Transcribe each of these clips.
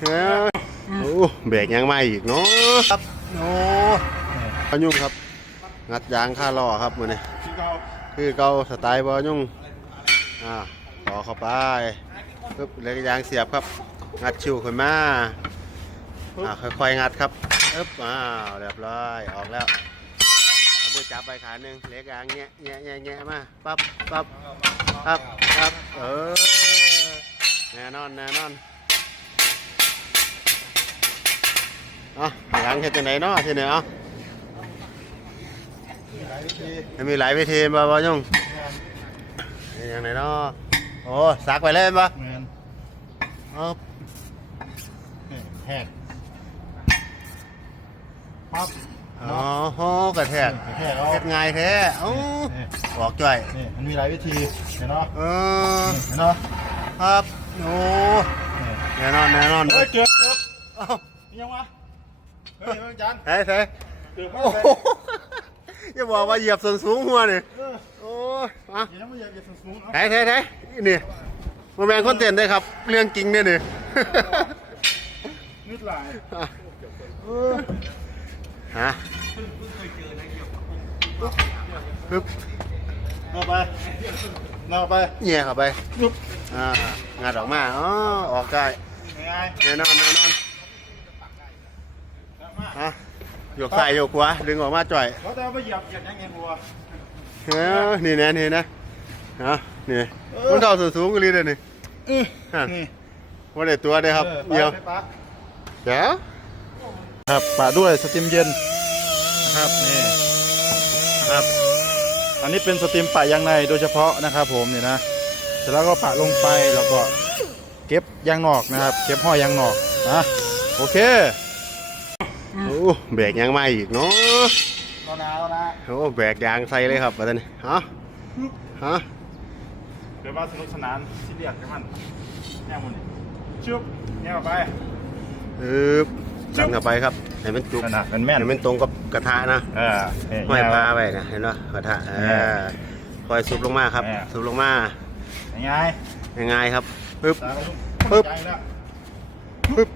เฮ้ยโอ้เบรกยังไม่อีกเนาะครับโอ้พยุ่งครับ งัดยางค่าล้อครับมือนี้ที่เขาคือเกาสไตล์บอยุ่งอ่าต่อเข้าไปปึ๊บเล็กยางเสียบครับ งัดชิวขึ้นมาอ่าค่อยๆงัดครับปึ๊บอ้าวเรียบร้อยออกแล้วเอามือจับไปขาหนึ่งเล็กยางแงะแงะแงะแงะมาปั๊บปั๊บปั๊บปั๊บเออแน่นอนแน่นอน อะหลังเฮ็ดจังไหนเนาะทีนี้เอะหลายวิธีมันมีหลายวิธีบ่บ่ยุ่งเฮ็ดจังไหนเนาะโอ้สักไปเลยบ่แมนอ๋อแหกปั๊บอ๋อโหกระแทกแหกเอาเฮ็ดง่ายแท้เอ้าออกจ่อยนี่มันมีหลายวิธีเห็นเนาะเออเห็นเนาะครับโอ้แน่นอนแน่นอนเฮ้ยเกือบเกือบเอ้า ยังวะ เฮ้ยเฮ้ยจันเฮ้ยเฮ้ยเกือบโอ้โหอย่าบอกว่าเหยียบส่วนสูงหัวนี่เออโอ้ยอะอย่าทำให้อยากจะสูงๆเนาะเฮ้ยเฮ้ยเฮ้ยนี่มาแมนคอนเทนต์ได้ครับ เรื่องจริงเนี่ยนี่นิดหลายอะเออฮะปึ๊บเอาไปเอาไปเงี่ยเข้าไปยุบอ่างัดออกมา อ๋อ ออกได้ง่ายแน่นอนแน่นอนๆมา ฮะยกใส่ยกขวาดึงออกมาจ่อยเขาจะเอาไปเหยียบเหยียบยังไงบัวเออนี่แน่นี่นะฮะนี่มันเท่าสูงสูงกันเลยเด้อนี่อือฮะนี่ว่าได้ตัวได้ครับเดียวไปปะเดี๋ยวครับปะด้วยสตรีมเย็นนะครับนี่ครับอันนี้เป็นสตรีมปะยางในโดยเฉพาะนะครับผมเนี่ยนะเสร็จแล้วก็ปะลงไปแล้วก็เก็บยางนอกนะครับ เก็บห้อยยางนอกนะโอเค โอ้เบรกยังไม่อีกเนาะรอนาแล้วนะโอ้เบรกยางใส่เลยครับประเด็นฮะฮะเดี๋ยวว่าสนุกสนานที่เรียกกันมันแง่มุนชุบแง่ออกไปอึบดันเข้าไปครับให้มันจุกขนาดมันแม่นให้มันตรงกับกระทะนะเออนี่ห้อยแง่ปลาไว้ไว้นะเห็นไหมกระทะเอแน่อคอยซุบลงมาครับแน่ซุบลงมายังไงง่ายๆครับปึ๊บตาก็ปึ๊บใจแล้วปึ๊บ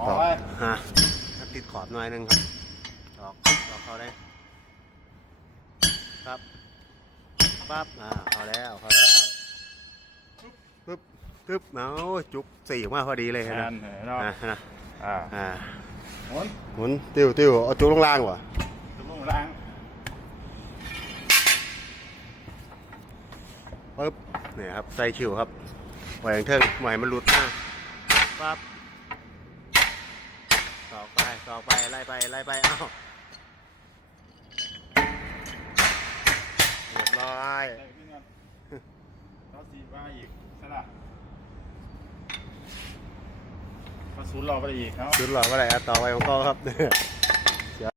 ออกไปฮะ ติดขอบหน่อยหนึงครับออกออกเข้าได้ครับปั๊บอ่าเข้าแล้วเข้าแล้วปึ๊บปึ๊บเอาจุกสี่ออกมาพอดีเลยแทนะนเห็นเนาะอ่านะอ่าอ่าหมุนหมุนติ้วติ้วเอาจุกลงล่างวะจุบลงล่างปึ๊บเนี่ยครับใส่คิวครับไหวอย่างเทิงไหวมันหลุดมาปั๊บ สอกไปสอกไปไล่ไปไล่ไปเอ้าเรียบร้อยได้ขึ้นกันเราสีว่าอีกใช่ละกระสุนรอไปอีกเนาะชุดหล่อเมื่อไหร่อะต่อไปของเขาครับ